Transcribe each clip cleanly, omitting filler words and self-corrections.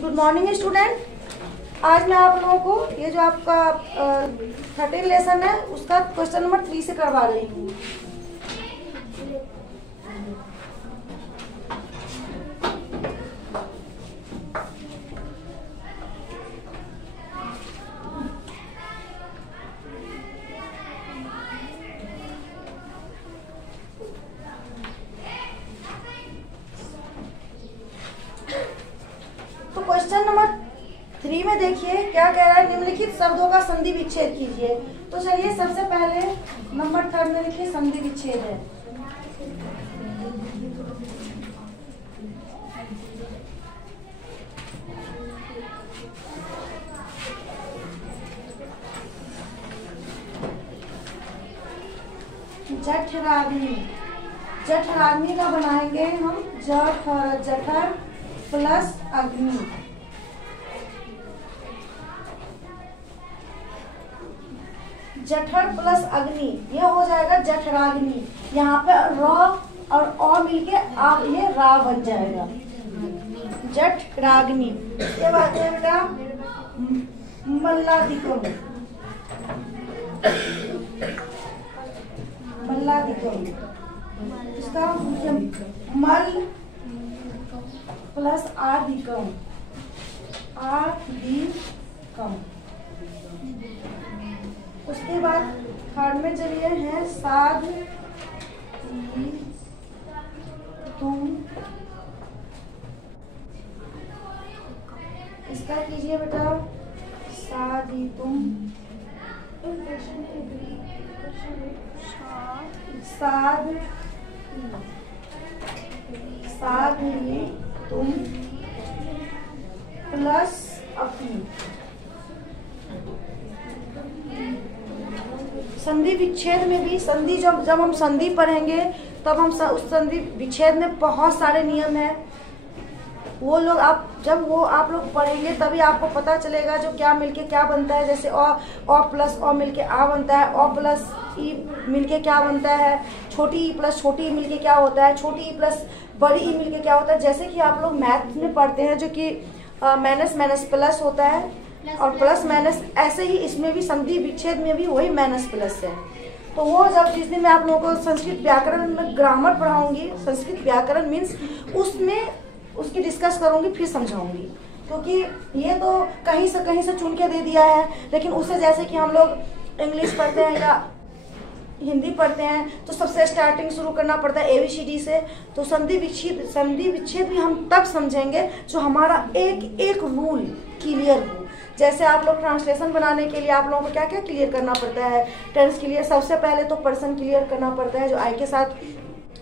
Good morning student. आज मैं आप लोगों को ये जो आपका 13 लेसन है उसका क्वेश्चन नंबर 3 से करवा रही हूँ। तो क्वेश्चन नंबर 3 में देखिए क्या कह रहा है, निम्नलिखित शब्दों का संधि विच्छेद कीजिए। तो चलिए सबसे पहले नंबर 3 में देखिए संधि विच्छेद है। जठराग्नि, जठराग्नि का बनाएंगे हम जठर प्लस अग्नि। जठर प्लस अग्नि यह हो जाएगा जठराग्नि। यहाँ पे र और अ मिलके आप ये रा बन जाएगा जठराग्नि। ये बात है बेटा मल्लाधिकम, मल्लाधिकम इसका मल प्लस आदिकम, आदिकम। उसके बाद थर्ड में चलिए है साध तुम, इसका कीजिए बेटा साधी तुम, साध साधी तुम प्लस अपनी। संधि विच्छेद में भी संधि जब हम संधि पढ़ेंगे तब हम उस संधि विच्छेद में बहुत सारे नियम है। वो लोग आप लोग पढ़ेंगे तभी आपको पता चलेगा जो क्या मिलके क्या बनता है। जैसे अ प्लस अ मिलके आ बनता है, अ प्लस ई मिलके क्या बनता है, छोटी ई प्लस छोटी ई मिलके क्या होता है, छोटी ई प्लस बड़ी ई मिलके क्या होता है। जैसे कि आप लोग मैथ में पढ़ते हैं जो कि माइनस माइनस प्लस होता है और प्लस माइनस, ऐसे ही इसमें भी संधि विच्छेद में भी वही माइनस प्लस है। तो वो जब जिस दिन मैं आप लोगों को संस्कृत व्याकरण में ग्रामर पढ़ाऊंगी, संस्कृत व्याकरण मीन्स उसमें उसकी डिस्कस करूंगी फिर समझाऊंगी, क्योंकि ये तो कहीं से चुन के दे दिया है। लेकिन उससे जैसे कि हम लोग इंग्लिश पढ़ते हैं या हिंदी पढ़ते हैं तो सबसे स्टार्टिंग शुरू करना पड़ता है ABCD से। तो संधि विच्छेद भी हम तब समझेंगे जो हमारा एक एक रूल क्लियर हो। जैसे आप लोग ट्रांसलेशन बनाने के लिए आप लोगों को क्या क्या क्लियर करना पड़ता है, टेंस क्लियर, सबसे पहले तो पर्सन क्लियर करना पड़ता है जो आई के साथ,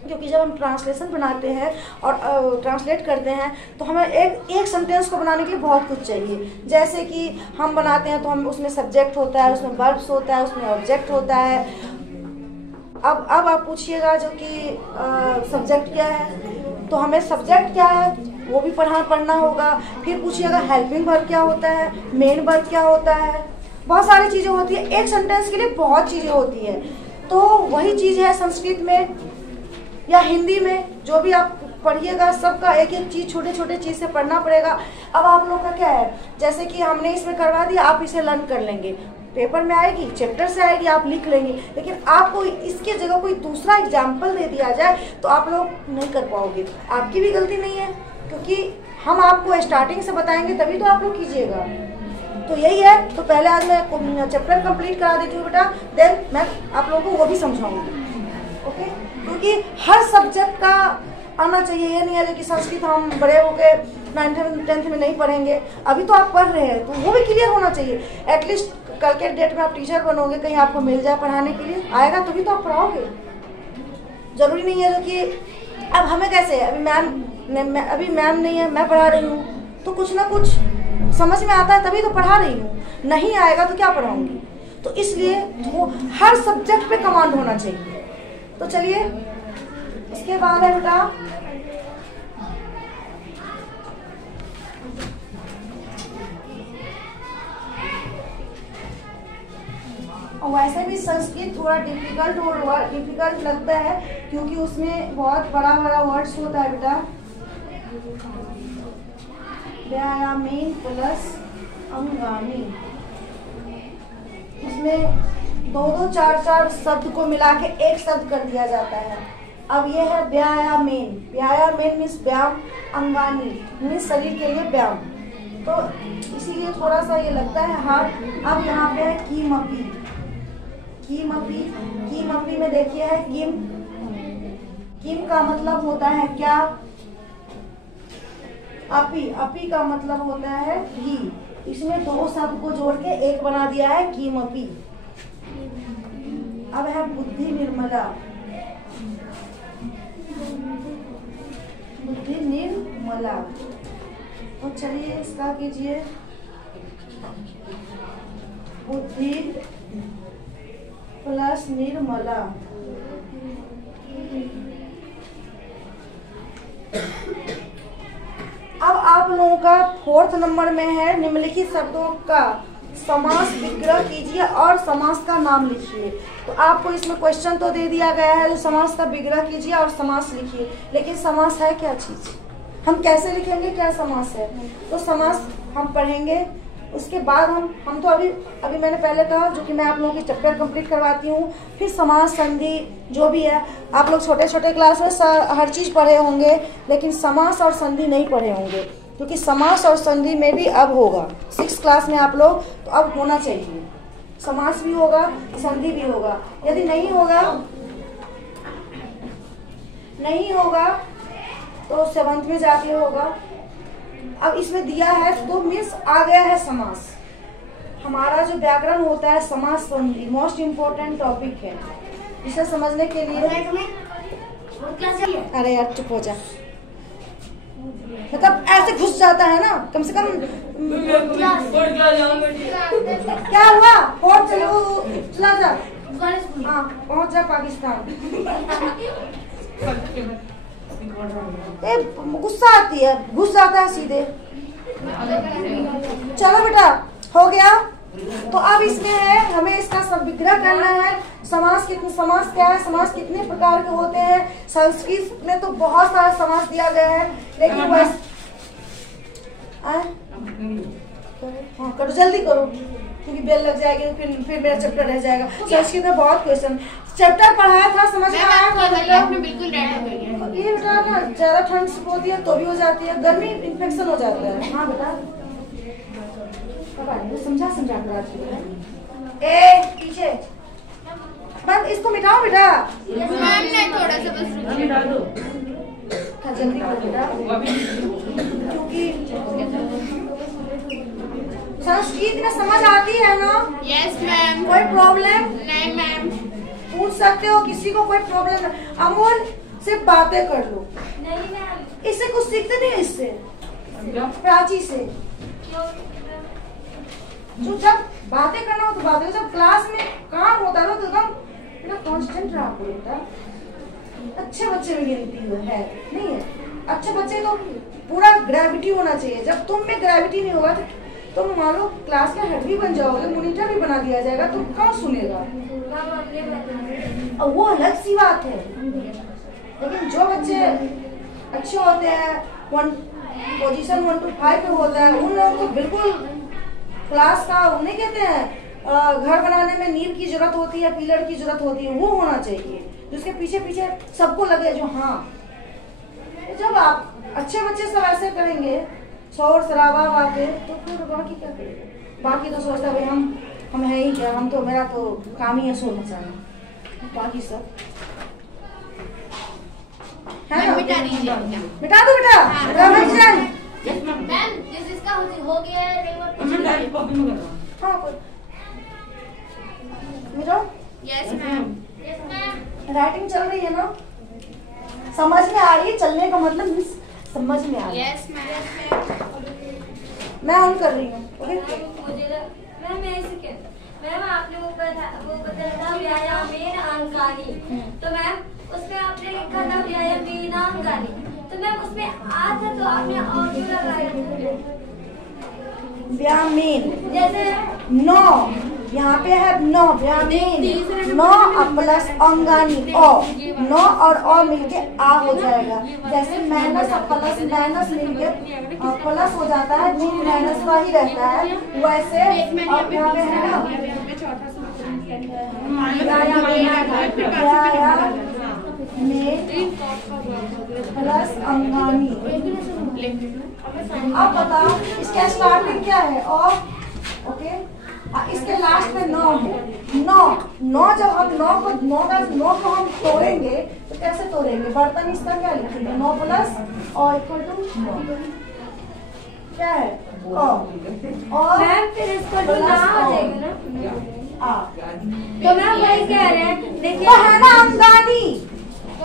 क्योंकि जब हम ट्रांसलेशन बनाते हैं और ट्रांसलेट करते हैं तो हमें एक सेंटेंस को बनाने के लिए बहुत कुछ चाहिए। जैसे कि हम बनाते हैं तो हम उसमें सब्जेक्ट होता है, उसमें वर्ब्स होता है, उसमें ऑब्जेक्ट होता है। अब आप पूछिएगा जो कि सब्जेक्ट क्या है, तो हमें सब्जेक्ट क्या है वो भी पढ़ना होगा। फिर पूछिएगा हेल्पिंग वर्ब क्या होता है, मेन वर्ब क्या होता है, बहुत सारी चीज़ें होती है। एक सेंटेंस के लिए बहुत चीज़ें होती है। तो वही चीज़ है संस्कृत में या हिंदी में, जो भी आप पढ़िएगा सबका एक एक चीज़ छोटे छोटे चीज़ से पढ़ना पड़ेगा। अब आप लोग का क्या है, जैसे कि हमने इसमें करवा दिया, आप इसे लर्न कर लेंगे, पेपर में आएगी, चैप्टर से आएगी, आप लिख लेंगे। लेकिन आपको इसके जगह कोई दूसरा एग्जाम्पल दे दिया जाए तो आप लोग नहीं कर पाओगे। आपकी भी गलती नहीं है, क्योंकि हम आपको स्टार्टिंग से बताएंगे तभी तो आप लोग कीजिएगा। तो यही है। तो पहले आज मैं चैप्टर कंप्लीट करा देती हूँ बेटा, देन मैं आप लोगों को वो भी समझाऊंगी। ओके, क्योंकि हर सब्जेक्ट का आना चाहिए। ये नहीं है कि संस्कृत हम बड़े होके 9th 10th में नहीं पढ़ेंगे, अभी तो आप पढ़ रहे हैं तो वो भी क्लियर होना चाहिए। एटलीस्ट कल के डेट में आप टीचर बनोगे, कहीं आपको मिल जाए पढ़ाने के लिए, आएगा तभी तो आप पढ़ाओगे। जरूरी नहीं है जो कि अब हमें कैसे, अभी मैम नहीं है, मैं पढ़ा रही हूँ तो कुछ ना कुछ समझ में आता है तभी तो पढ़ा रही हूँ, नहीं आएगा तो क्या पढ़ाऊंगी। तो इसलिए वो हर सब्जेक्ट पे कमांड होना चाहिए। तो चलिए इसके बाद है बेटा और वैसे भी संस्कृत थोड़ा डिफिकल्ट लगता है क्योंकि उसमें बहुत बड़ा बड़ा वर्ड्स होता है बेटा। व्यायामेन प्लस अंगानी। इसमें 2-2, 4-4 शब्द को मिला के एक शब्द कर दिया जाता है। अब ये है व्यायामेन। व्यायामेन मीन्स व्यायाम, अंगानी मीन्स शरीर के लिए व्यायाम, तो इसीलिए थोड़ा सा ये लगता है हार्ड। अब यहाँ पे है किमपि। किमपि, किमपि में देखिए है किम। किम का मतलब होता है क्या? अपि, अपि का मतलब होता है भी। इसमें 2 शब्द को जोड़ के एक बना दिया है किमपि। अब है बुद्धि निर्मला। बुद्धि निर्मला, तो चलिए इसका कीजिए बुद्धि प्लस निर्मला। अब आप लोगों का 4th नंबर में है निम्नलिखित शब्दों का समास विग्रह कीजिए और समास का नाम लिखिए। तो आपको इसमें क्वेश्चन तो दे दिया गया है, जो समास का विग्रह कीजिए और समास लिखिए, लेकिन समास है क्या चीज, हम कैसे लिखेंगे, क्या समास है? तो समास हम पढ़ेंगे, उसके बाद हम तो अभी मैंने पहले कहा जो कि मैं आप लोगों की चैप्टर कंप्लीट करवाती हूँ। फिर समास, संधि जो भी है, आप लोग छोटे छोटे क्लास में हर चीज पढ़े होंगे, लेकिन समास और संधि नहीं पढ़े होंगे, क्योंकि समास और संधि में भी अब होगा 6th क्लास में आप लोग, तो अब होना चाहिए। समास भी होगा, संधि भी होगा। यदि नहीं होगा तो 7th में जाके होगा। अब इसमें दिया है तो मीन्स आ गया है समास। हमारा जो व्याकरण होता है समास संधि मोस्ट इम्पोर्टेंट टॉपिक है, इसे समझने के लिए। अरे यार चुप हो जा, मतलब ऐसे घुस जाता है ना, कम से कम क्या हुआ, और चला जा, हाँ पहुंच जा पाकिस्तान। गुस्सा आती है, घुस जाता है सीधे। चलो बेटा हो गया। तो अब इसमें है हमें इसका सब विग्रह करना है। समास क्या है, समास कितने प्रकार के होते हैं? संस्कृत में तो बहुत सारा समास दिया गया है, लेकिन बस हाँ करो, जल्दी करो क्योंकि बेल लग जाएगी, फिर मेरा चैप्टर रह जाएगा। संस्कृत में बहुत क्वेश्चन चैप्टर पढ़ाया था, समझ में आया था बेटा? बिल्कुल ये बेटा ना ज्यादा ठंड से होती है तो भी हो जाती है, गर्मी इन्फेक्शन हो जाता है। हाँ बेटा समझा कर ए पीछे बस इसको मिटाओ बेटा। थोड़ा सा बस जल्दी करो बेटा, क्योंकि संस्कृत में समझ आती है ना? Yes ma'am. कोई प्रॉब्लम नहीं मैम, पूछ सकते हो, किसी को कोई प्रॉब्लम नहीं। अमोल सिर्फ बातें कर लो। नहीं मैम, इससे कुछ सीखते नहीं है, इससे प्राची से जो जब बातें करना हो तो बातें, जब क्लास में काम होता है तो एकदम कॉन्स्टेंट रहा बेटा। अच्छे बच्चे में गिनती है नहीं है, अच्छे बच्चे तो पूरा ग्रेविटी होना चाहिए। जब तुम में ग्रेविटी नहीं होगा तो तुम मान लो क्लास का हेड भी बन जाओगे, मॉनिटर भी बना दिया जाएगा, तो कौन सुनेगा? वो अलग सी बात है। लेकिन जो बच्चे अच्छे होते हैं, पोजीशन 1 to 5 पे होता है, उन लोगों को बिल्कुल क्लास का उन्हें कहते हैं घर बनाने में नींव की जरूरत होती है, पिलर की जरूरत होती है, वो होना चाहिए जिसके पीछे पीछे सबको लगे जो हाँ। जब आप अच्छे बच्चे सब ऐसे करेंगे शोर शराबा बातें, तो फिर बाकी क्या करेगा? बाकी तो सोचता भाई हम है ही क्या, हम तो मेरा तो काम ही है शोर मचाना, बाकी सब है ना। मिटा दो बेटा। मैम जिसका हो गया है हाँ मिटाओ। Yes ma'am. राइटिंग चल रही है ना, समझ में आ रही है? चलने का मतलब समझ में आ रही है। Yes ma'am. मैं ऑन कर रही हूँ। मैम ऐसे कहता मैम आपने वो बताया था व्यायामेन अंगानी, तो मैम उसमें आपने लिखा था व्यायामेन अंगानी, तो मैम उसमें आ था तो आपने और क्यों लगाया? व्यायामेन जैसे नो यहाँ पे है न, न प्लस अंगानी ओ, न और ओ मिलके आ हो जाएगा। जैसे माइनस और प्लस माइनस मिलके प्लस हो जाता है, मीन माइनस का ही रहता है, वैसे यहाँ पे है ना प्लस अंगानी। अब बताओ इसका स्टार्टिंग क्या है और ओके, इसके लास्ट में नौ है। नौ जब हम नौ को हम तोड़ेंगे तो कैसे तोड़ेंगे? बर्तन इसका क्या लिखेंगे? 9 प्लस और इक्वल टू 9 क्या है? और मैम फिर इसको तो ना हो जाएगा ना। तो मैम वही कह रहे हैं, देखिए तो है ना अंगानी,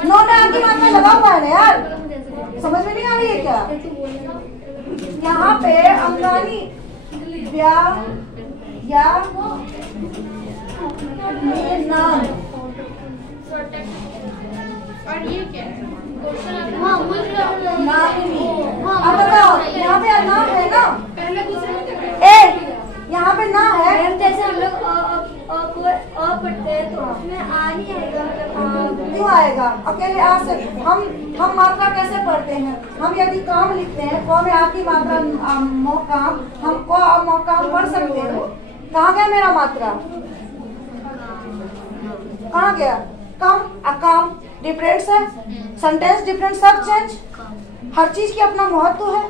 9 में आगे मात्रा लगा हुआ है ना यार, समझ में नहीं आ रही है क्या? यहाँ पे अंगानी व्या या नाम और ये क्या है? नागिनी। अब बताओ यहाँ पे नाम है ना, पहले दूसरे यहाँ पे ना है। मैम जैसे हम लोग अ पढ़ते हैं तो उसमें आ नहीं आएगा, मतलब क्यों आएगा? अकेले आ से हम मात्रा कैसे पढ़ते हैं? हम यदि काम लिखते हैं क में आ की मात्रा मोकाम, हम क और मोकाम पढ़ सकते हो। कहाँ गया मेरा मात्रा? कहाँ गया? कम अकाम डिफरेंस है, सेंटेंस डिफरेंस, सब चेंज, हर चीज की अपना महत्व है।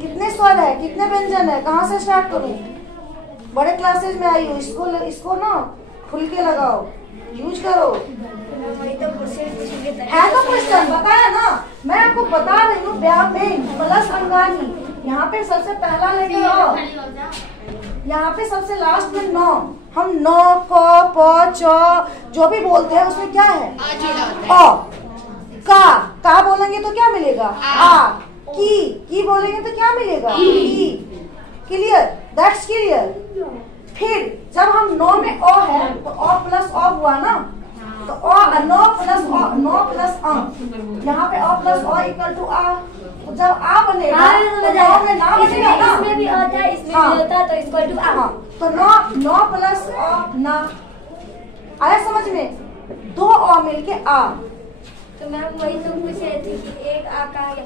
कितने स्वर है, कितने व्यंजन है, कहाँ से स्टार्ट करूं? बड़े क्लासेस में आई हो, इसको ना खुल के लगाओ, यूज करो। है तो क्वेश्चन बताया ना, मैं आपको बता रही हूँ। व्यामेन प्लस अंगानी, यहाँ पे सबसे पहला लेटर हो, यहाँ पे सबसे लास्ट में नौ। हम नौ क प च जो भी बोलते हैं उसमें क्या है? अ। का बोलेंगे तो क्या मिलेगा? आ। की बोलेंगे तो क्या मिलेगा? ई। क्लियर? That's clear. फिर जब हम नौ में अ है तो अ प्लस अ हुआ ना, तो नौ प्लस अ, यहाँ पे अ प्लस अ इक्वल टू आ। तो जब आ बनेगा तो नौ में ना बनेगा ना, इसमें भी आता है, इसमें भी होता है, तो इक्वल टू आ। तो नौ प्लस अ ना आया समझ में? 2 अ मिलके आ। तो मैम वही तो पूछ रही थी कि एक आ कहाँ गया?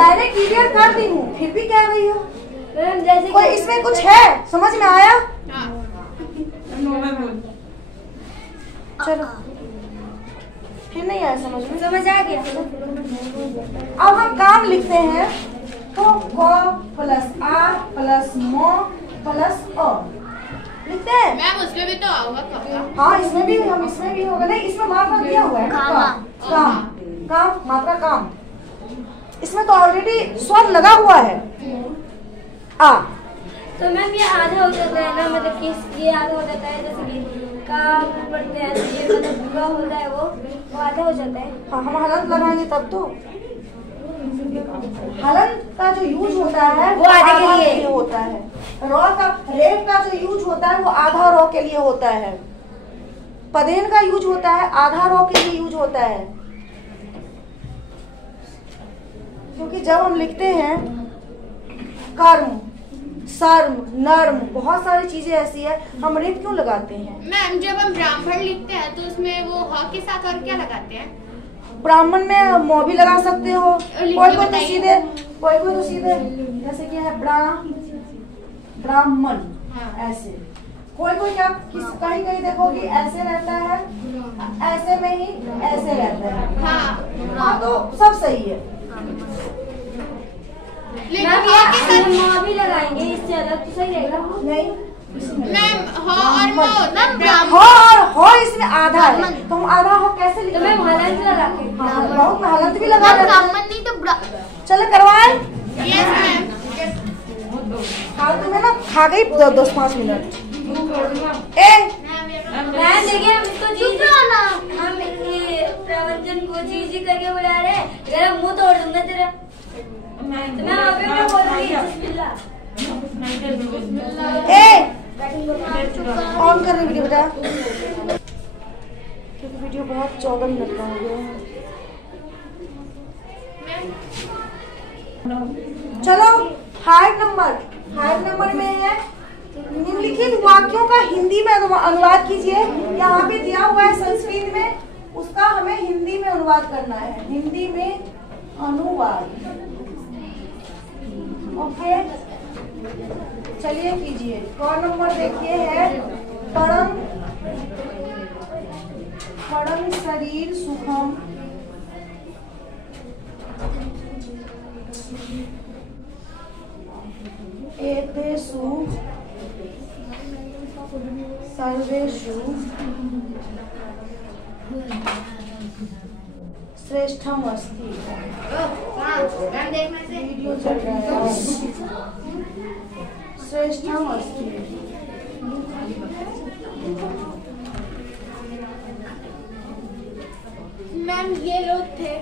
मैंने क्लियर कर दी हूँ, फिर भी कह रही हो। मैम जैसे कोई इसमें कुछ है समझ में आया? चलो फिर नहीं आया समझ में? समझ आ गया। अब हम काम लिखते हैं तो क प्लस आ प्लस मो प्लस अ लिखते हैं। मैम उसमें भी तो आऊंगा कब? हाँ इसमें भी होगा। नहीं इसमें मात्रा दिया हुआ है काम मात्रा काम, इसमें तो ऑलरेडी स्वर लगा हुआ है आ। तो मैम ये आधा हो जाता है ना, मतलब कि ये आधा हो जाता है, जैसे कि काम पढ़ते हैं तो ये मतलब पूरा होता है, वो आधा हो जाता है। हाँ हम हलंत लगाएंगे तब तो। हलंत का जो यूज होता है वो आधे के लिए होता है। रेप का जो यूज होता है वो आधा रॉ के लिए होता है। पदेन का यूज होता है आधा रॉ के लिए यूज होता है। क्योंकि जब हम लिखते हैं कर्म सर्म नर्म, बहुत सारी चीजें ऐसी है, हम रेप क्यों लगाते हैं? मैम जब हम ब्राह्मण लिखते हैं तो उसमें वो ह के साथ और क्या लगाते हैं? ब्राह्मण में मो भी लगा सकते हो, कोई तो सीधे जैसे कि है ब्राह्मण ऐसे, कोई क्या कहीं देखोगी ऐसे रहता है, ऐसे में ही ऐसे रहता है। हाँ तो सब सही है। लेकिन ये के साथ भी लगाएंगे, इससे अलग तो सही रहेगा नहीं मैम हो और वो होता है ब्राह्मण। हो और हो इसमें आधा है, तो हम आधा हो कैसे लिखें? तो मैं हलंत लगा के बहुत में हलंत भी लगा देते हैं। ब्राह्मण नहीं तो चले करवाए। Yes ma'am. फालतू में ना खा गई 10-5 मिनट। मैम देखिए हम इसको जी हम ये प्रवचन को जी करके बुला रहे हैं, तेरा मुंह तोड़ दूंगा तेरा। तो मैं अभी मैं बोलूंगी बिस्मिल्लाह। ऑन कर रही वीडियो बेटा, क्योंकि वीडियो बहुत 14 मिनट का हो गया है। चलो हार्ड नंबर 5 नंबर में है निम्नलिखित वाक्यों का हिंदी में अनुवाद कीजिए। यहाँ पे दिया हुआ है संस्कृत में, उसका हमें हिंदी में अनुवाद करना है। हिंदी में अनुवाद, ओके, चलिए कीजिए। क नंबर देखिए है परम शरीर सुखम एतेषु सर्वेषु श्रेष्ठम अस्ति। वीडियो चल रहा है। श्रेष्ठम अस्ति। मैम ये लोग थे।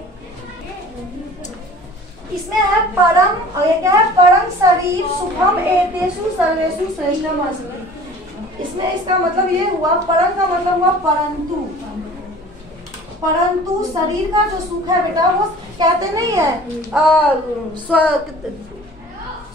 इसमें है परम, और ये क्या है? परम शरीर सुखम एतेषु सर्वेषु श्रेष्ठम अस्ति। इसमें इसका मतलब ये हुआ, परम का मतलब हुआ परंतु। परंतु शरीर का जो सुख है बेटा, वो कहते नहीं है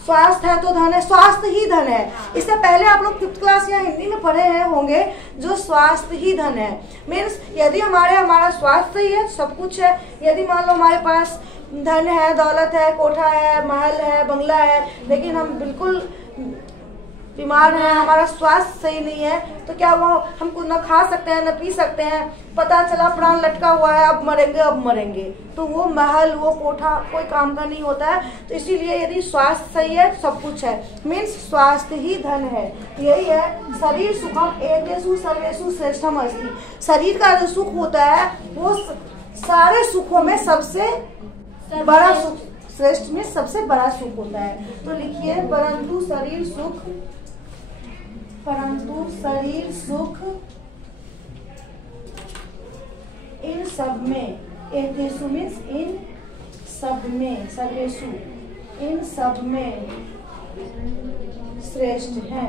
स्वास्थ्य है तो धन है, स्वास्थ्य ही धन है। इससे पहले आप लोग 5th क्लास या हिंदी में पढ़े हैं होंगे जो स्वास्थ्य ही धन है। मीन्स यदि हमारा स्वास्थ्य ही है सब कुछ है। यदि मान लो हमारे पास धन है, दौलत है, कोठा है, महल है, बंगला है, लेकिन हम बिल्कुल बीमार हैं, हमारा स्वास्थ्य सही नहीं है, तो क्या वो हम कुछ न खा सकते हैं न पी सकते हैं? पता चला प्राण लटका हुआ है, अब मरेंगे, तो वो महल, वो कोठा कोई काम का नहीं होता है। तो इसीलिए यदि स्वास्थ्य सही है सब कुछ है। मीन्स स्वास्थ्य ही धन है। यही है शरीर सुखम एतेषु सर्वेषु श्रेष्ठम अस्ति। शरीर का जो सुख होता है वो सारे सुखों में सबसे बड़ा सुख, श्रेष्ठ में सबसे बड़ा सुख होता है। तो लिखिए परंतु शरीर सुख इन सब में, एतेषु मीन्स इन सब में, सर्वेषु इन सब में श्रेष्ठ है,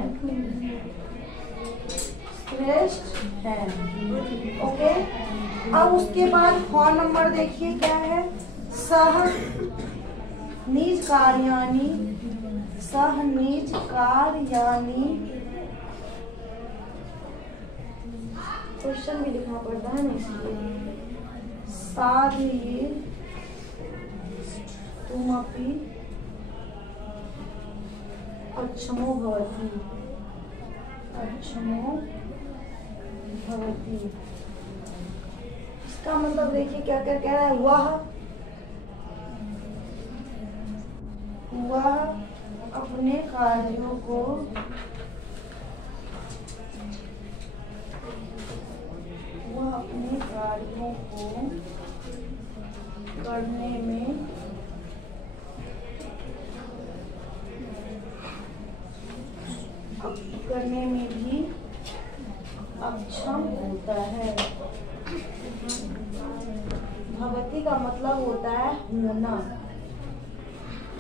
ओके। अब उसके बाद 4 नंबर देखिए क्या है? सह निज कार्याणि क्वेश्चन भी लिखना पड़ता है ना, इसलिए साधये तुमपि अक्षमो भवति। इसका मतलब देखिए क्या क्या कह रहा है? वह अपने कार्यों को करने में भी अक्षम होता है। भवति का मतलब होता है होना,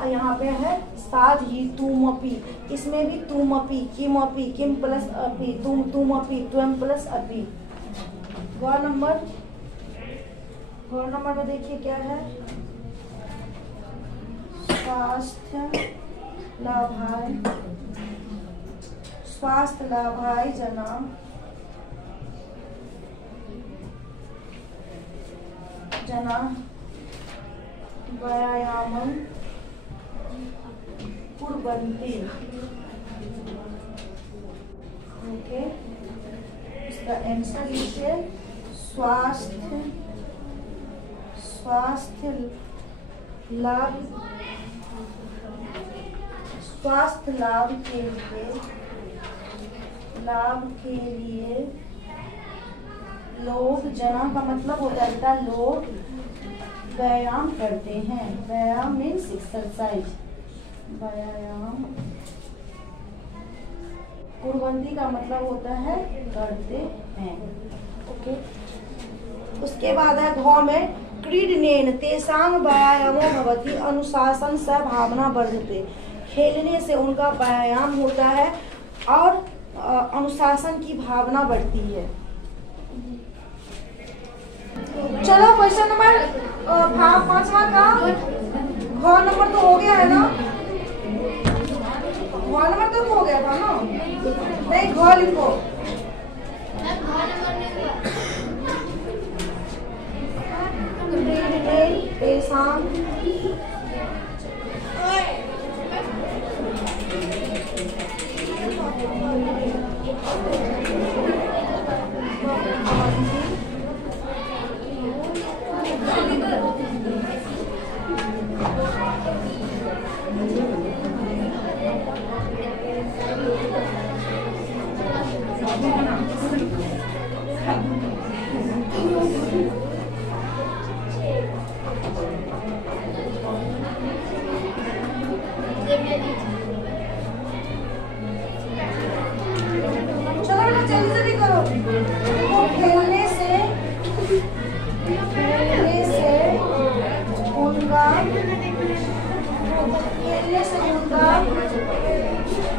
और यहाँ पे है साध ही तुमपि। इसमें भी तुमपि, किमपि, किम प्लस अपि, तुमपि, त्वम प्लस अपि। 4 नंबर में देखिए क्या है? स्वास्थ्य लाभाय जना व्यायामं कुर्वन्ति। ओके, इसका आंसर लिखिए स्वास्थ्य लाभ के लिए लोग, जना का मतलब होता है बेटा लोग, व्यायाम करते हैं। व्यायाम मीन्स एक्सरसाइज। व्यायाम कुर्वन्ति का मतलब होता है करते हैं। ओके, उसके बाद है घ में क्रीडनेन तेषां व्यायामो भवति अनुशासन स भावना वर्धते। खेलने से उनका व्यायाम होता है और अनुशासन की भावना बढ़ती है। चलो क्वेश्चन नंबर 5वां का घ नंबर तो हो गया है ना? घ नंबर तक हो गया था ना, नहीं घ लिखो। पेशाब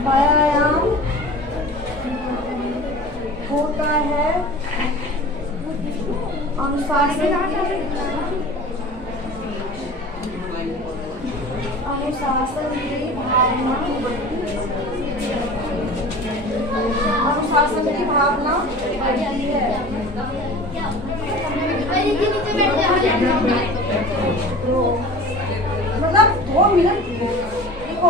व्यायाम होता है, अनुशासन की भावना, अनुशासन की भावना बढ़ती है। मतलब 2 मिनट देखो।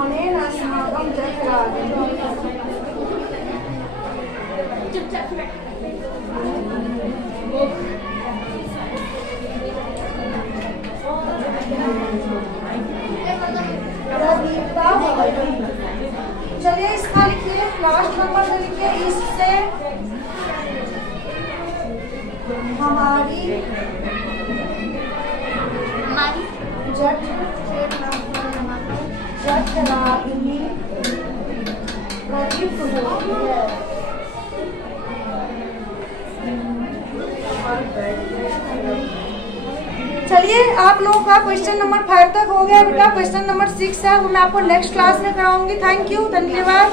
अनिल अस्माकं चलिए इसका लिखिए, लास्ट नंबर से लिखिए। इससे हमारी जठराग्नि प्रदीप्त होती है। चलिए आप लोगों का क्वेश्चन नंबर 5 तक हो गया बेटा। क्वेश्चन नंबर 6 है वो मैं आपको नेक्स्ट क्लास में कराऊंगी। थैंक यू, धन्यवाद।